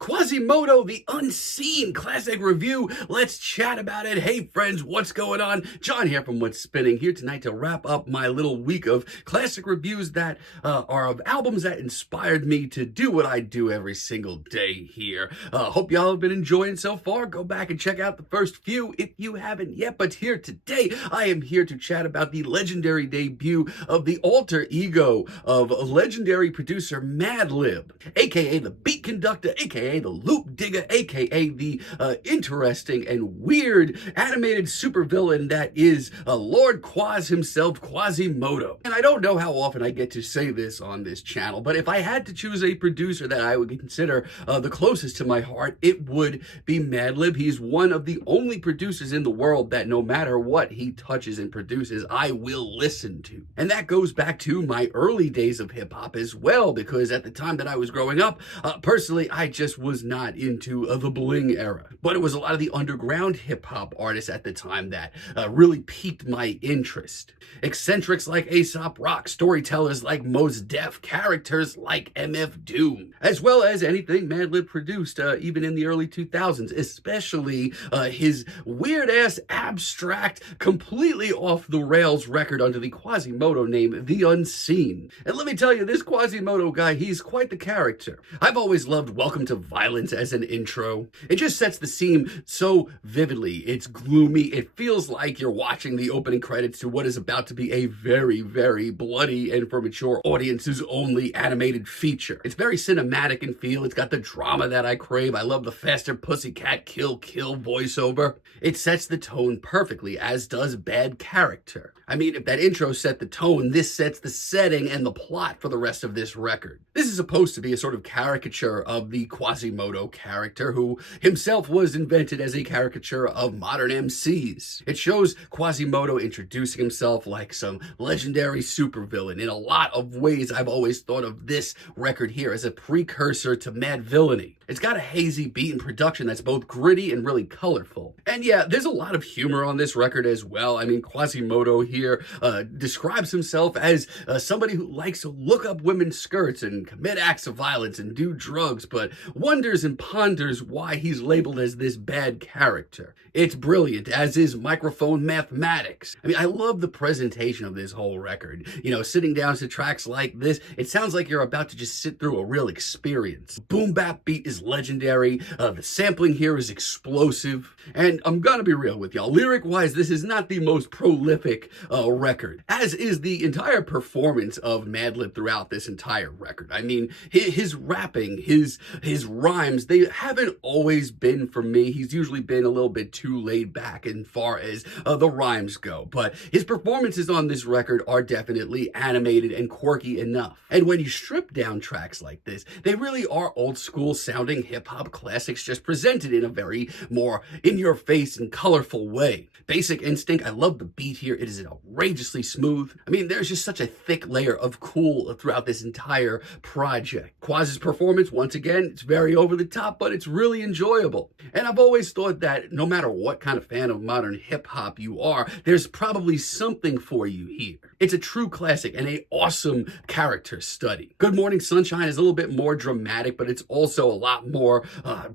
Quasimoto, the unseen classic review. Let's chat about it. Hey friends, what's going on? John here from What's Spinning, here tonight to wrap up my little week of classic reviews that are of albums that inspired me to do what I do every single day here. Hope y'all have been enjoying so far. Go back and check out the first few if you haven't yet. But here today, I am here to chat about the legendary debut of the alter ego of legendary producer Madlib, aka the beat conductor, aka the loop digger, aka the interesting and weird animated supervillain that is Lord Quas himself, Quasimoto. And I don't know how often I get to say this on this channel, but if I had to choose a producer that I would consider the closest to my heart, it would be Madlib. He's one of the only producers in the world that no matter what he touches and produces, I will listen to. And that goes back to my early days of hip-hop as well, because at the time that I was growing up, personally, I just was not into the bling era. But it was a lot of the underground hip-hop artists at the time that really piqued my interest. Eccentrics like Aesop Rock, storytellers like Mos Def, characters like MF Doom, as well as anything Madlib produced even in the early 2000s, especially his weird-ass, abstract, completely off-the-rails record under the Quasimoto name, The Unseen. And let me tell you, this Quasimoto guy, he's quite the character. I've always loved Welcome to Violence as an intro. It just sets the scene so vividly. It's gloomy. It feels like you're watching the opening credits to what is about to be a very, very bloody and for mature audiences only animated feature. It's very cinematic in feel. It's got the drama that I crave. I love the faster pussycat kill voiceover. It sets the tone perfectly, as does bad character. I mean, if that intro set the tone, this sets the setting and the plot for the rest of this record. This is supposed to be a sort of caricature of the Quasimoto character, who himself was invented as a caricature of modern MCs. It shows Quasimoto introducing himself like some legendary supervillain. In a lot of ways, I've always thought of this record here as a precursor to Madvillainy. It's got a hazy beat and production that's both gritty and really colorful. And yeah, there's a lot of humor on this record as well. I mean, Quasimoto here describes himself as somebody who likes to look up women's skirts and commit acts of violence and do drugs, but wonders and ponders why he's labeled as this bad character. It's brilliant, as is microphone mathematics. I mean, I love the presentation of this whole record. You know, sitting down to tracks like this, it sounds like you're about to just sit through a real experience. Boom bap beat is legendary. The sampling here is explosive. And I'm gonna be real with y'all. Lyric-wise, this is not the most prolific record, as is the entire performance of Madlib throughout this entire record. I mean, his rapping, his rhymes, they haven't always been for me. He's usually been a little bit too laid back as far as the rhymes go. But his performances on this record are definitely animated and quirky enough. And when you strip down tracks like this, they really are old school sounding hip-hop classics, just presented in a very more in-your-face and colorful way. Basic Instinct, I love the beat here. It is outrageously smooth. I mean, there's just such a thick layer of cool throughout this entire project. Quas's performance, once again, it's very over the top, but it's really enjoyable. And I've always thought that no matter what kind of fan of modern hip-hop you are, there's probably something for you here. It's a true classic and an awesome character study. Good Morning Sunshine is a little bit more dramatic, but it's also a lot more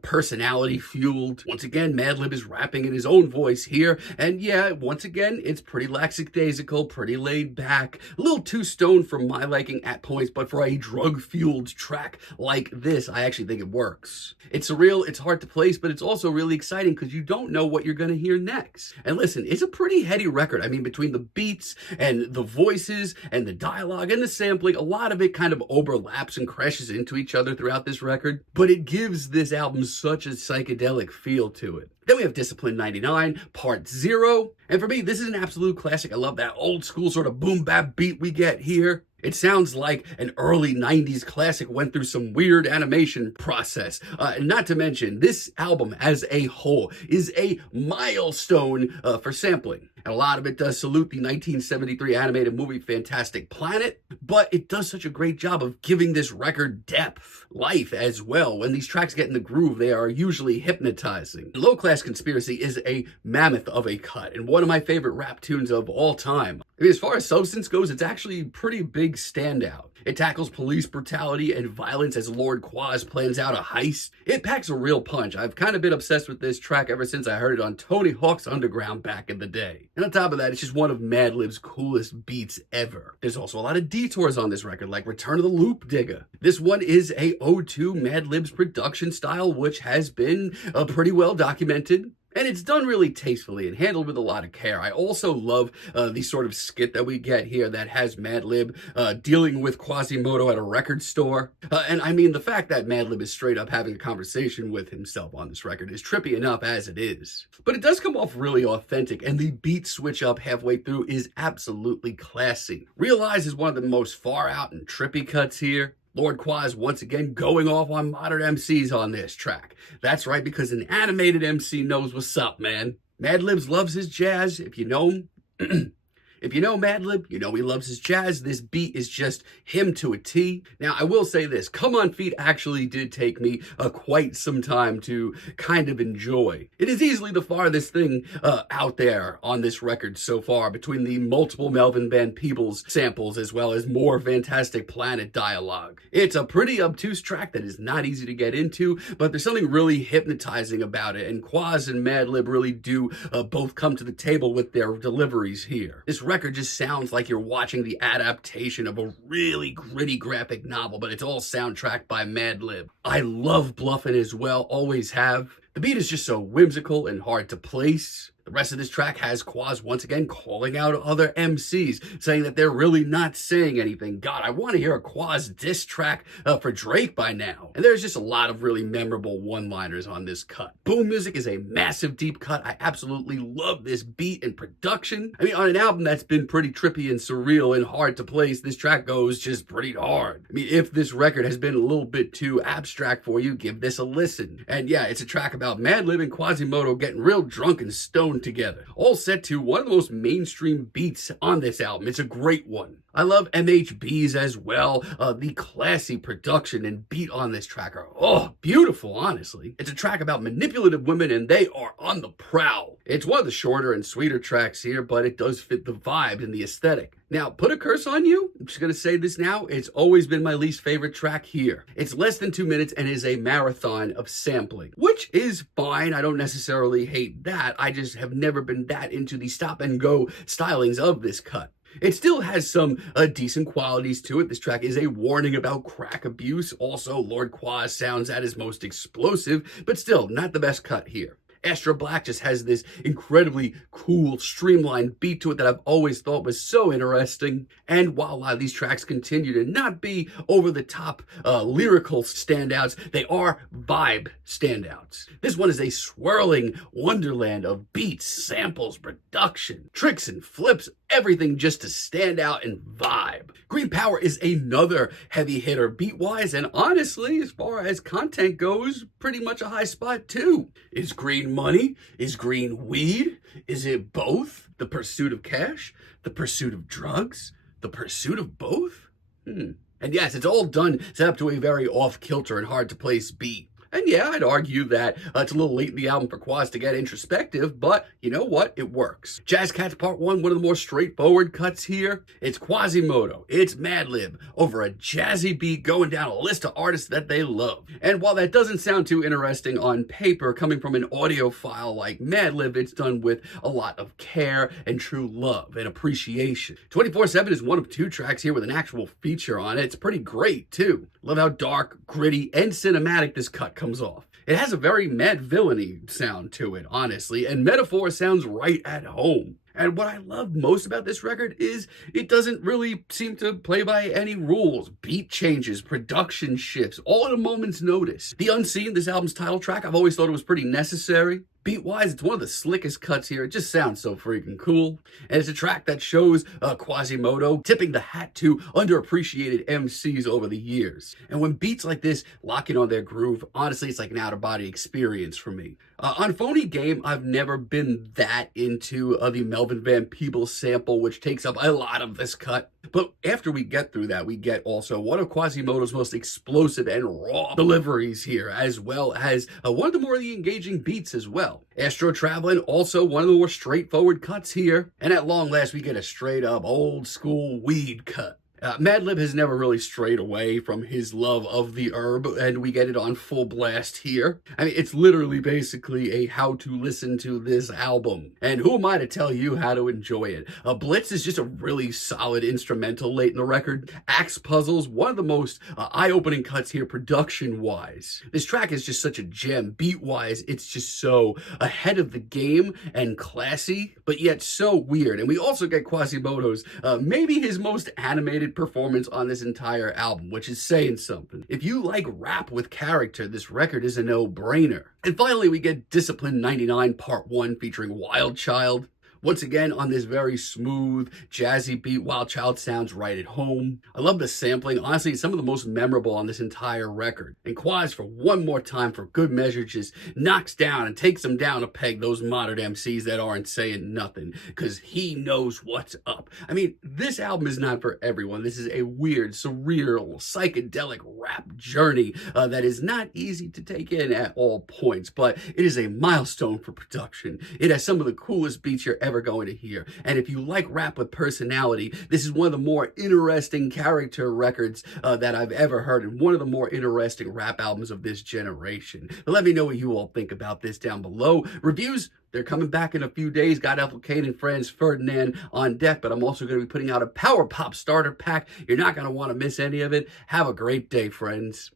personality fueled. Once again, Madlib is rapping in his own voice here. And yeah, once again, it's pretty lackadaisical, pretty laid back, a little too stoned for my liking at points, but for a drug-fueled track like this, I actually think it works. It's surreal, it's hard to place, but it's also really exciting because you don't know what you're going to hear next. And listen, it's a pretty heady record. I mean, between the beats and the voices and the dialogue and the sampling, a lot of it kind of overlaps and crashes into each other throughout this record, but it gives this album such a psychedelic feel to it. Then we have Discipline 99, Part 0. And for me, this is an absolute classic. I love that old school sort of boom bap beat we get here. It sounds like an early 90s classic went through some weird animation process. Not to mention, this album as a whole is a milestone for sampling. And a lot of it does salute the 1973 animated movie Fantastic Planet, but it does such a great job of giving this record depth, life as well. When these tracks get in the groove, they are usually hypnotizing. Low Class Conspiracy is a mammoth of a cut and one of my favorite rap tunes of all time. I mean, as far as substance goes, it's actually a pretty big standout. It tackles police brutality and violence as Lord Quas plans out a heist. It packs a real punch. I've kind of been obsessed with this track ever since I heard it on Tony Hawk's Underground back in the day. And on top of that, it's just one of Madlib's coolest beats ever. There's also a lot of detours on this record, like Return of the Loop Digger. This one is a ode to Madlib's production style, which has been pretty well documented. And it's done really tastefully and handled with a lot of care. I also love the sort of skit that we get here that has Madlib dealing with Quasimoto at a record store. And I mean, the fact that Madlib is straight up having a conversation with himself on this record is trippy enough as it is. But it does come off really authentic, and the beat switch up halfway through is absolutely classy. Realize is one of the most far out and trippy cuts here. Lord Quas once again going off on modern MCs on this track. That's right, because an animated MC knows what's up, man. Madlib loves his jazz. If you know him, if you know Madlib, you know he loves his jazz. This beat is just him to a T. Now, I will say this. Come On Feet actually did take me quite some time to kind of enjoy. It is easily the farthest thing out there on this record so far, between the multiple Melvin Van Peebles samples as well as more Fantastic Planet dialogue. It's a pretty obtuse track that is not easy to get into, but there's something really hypnotizing about it, and Quas and Madlib really do both come to the table with their deliveries here. This record just sounds like you're watching the adaptation of a really gritty graphic novel, but it's all soundtracked by Madlib. I love Bluffin' as well, always have. The beat is just so whimsical and hard to place. The rest of this track has Quas once again calling out other MCs, saying that they're really not saying anything. God, I want to hear a Quas diss track for Drake by now. And there's just a lot of really memorable one-liners on this cut. Boom Music is a massive deep cut. I absolutely love this beat and production. I mean, on an album that's been pretty trippy and surreal and hard to place, this track goes just pretty hard. I mean, if this record has been a little bit too abstract for you, give this a listen. And yeah, it's a track about Madlib and Quasimoto getting real drunk and stoned together, all set to one of the most mainstream beats on this album. It's a great one. I love MHBs as well. The classy production and beat on this track are, beautiful, honestly. It's a track about manipulative women, and they are on the prowl. It's one of the shorter and sweeter tracks here, but it does fit the vibe and the aesthetic. Now, put a curse on you. I'm just going to say this now. It's always been my least favorite track here. It's less than 2 minutes and is a marathon of sampling, which is fine. I don't necessarily hate that. I just have never been that into the stop and go stylings of this cut. It still has some decent qualities to it. This track is a warning about crack abuse. Also, Lord Quas sounds at his most explosive, but still not the best cut here. Astra Black just has this incredibly cool, streamlined beat to it that I've always thought was so interesting. And while a lot of these tracks continue to not be over-the-top lyrical standouts, they are vibe standouts. This one is a swirling wonderland of beats, samples, production, tricks and flips, everything just to stand out and vibe. Green Power is another heavy hitter beat-wise, and honestly, as far as content goes, pretty much a high spot too. Is green money? Is green weed? Is it both? The pursuit of cash? The pursuit of drugs? The pursuit of both? And yes, it's all done set up to a very off-kilter and hard-to-place beat. And yeah, I'd argue that it's a little late in the album for Quas to get introspective, but you know what? It works. Jazz Cats Part 1, one of the more straightforward cuts here. It's Quasimoto, it's Madlib, over a jazzy beat going down a list of artists that they love. And while that doesn't sound too interesting on paper, coming from an audiophile like Madlib, it's done with a lot of care and true love and appreciation. 24/7 is one of 2 tracks here with an actual feature on it. It's pretty great, too. Love how dark, gritty, and cinematic this cut comes off. It has a very Mad Villainy sound to it, honestly, and Metaphor sounds right at home. And what I love most about this record is it doesn't really seem to play by any rules. Beat changes, production shifts, all at a moment's notice. The Unseen, this album's title track, I've always thought it was pretty necessary. Beat-wise, it's one of the slickest cuts here. It just sounds so freaking cool. And it's a track that shows Quasimoto tipping the hat to underappreciated MCs over the years. And when beats like this lock in on their groove, honestly, it's like an out-of-body experience for me. On Phony Game, I've never been that into the Melvin Van Peebles sample, which takes up a lot of this cut. But after we get through that, we get also one of Quasimoto's most explosive and raw deliveries here, as well as one of the more engaging beats as well. Astro Traveling, also one of the more straightforward cuts here. And at long last, we get a straight up old school weed cut. Madlib has never really strayed away from his love of the herb, and we get it on full blast here. I mean, it's literally basically a how to listen to this album. And who am I to tell you how to enjoy it? Blitz is just a really solid instrumental late in the record. Axe Puzzles, one of the most eye-opening cuts here production-wise. This track is just such a gem. Beat-wise, it's just so ahead of the game and classy, but yet so weird. And we also get Quasimoto's, maybe his most animated performance on this entire album, which is saying something. If you like rap with character, this record is a no-brainer. And finally, we get Discipline 99 Part 1 featuring Wild Child. Once again, on this very smooth, jazzy beat, Wild Child sounds right at home. I love the sampling. Honestly, it's some of the most memorable on this entire record. And Quas, for one more time, for good measure, just knocks down and takes them down a peg, those modern MCs that aren't saying nothing, because he knows what's up. I mean, this album is not for everyone. This is a weird, surreal, psychedelic rap journey that is not easy to take in at all points, but it is a milestone for production. It has some of the coolest beats you're ever going to hear. And if you like rap with personality, this is one of the more interesting character records that I've ever heard, and one of the more interesting rap albums of this generation. But let me know what you all think about this down below. Reviews, they're coming back in a few days. Got Applicate and Friends Ferdinand on deck, but I'm also going to be putting out a Power Pop starter pack. You're not going to want to miss any of it. Have a great day, friends.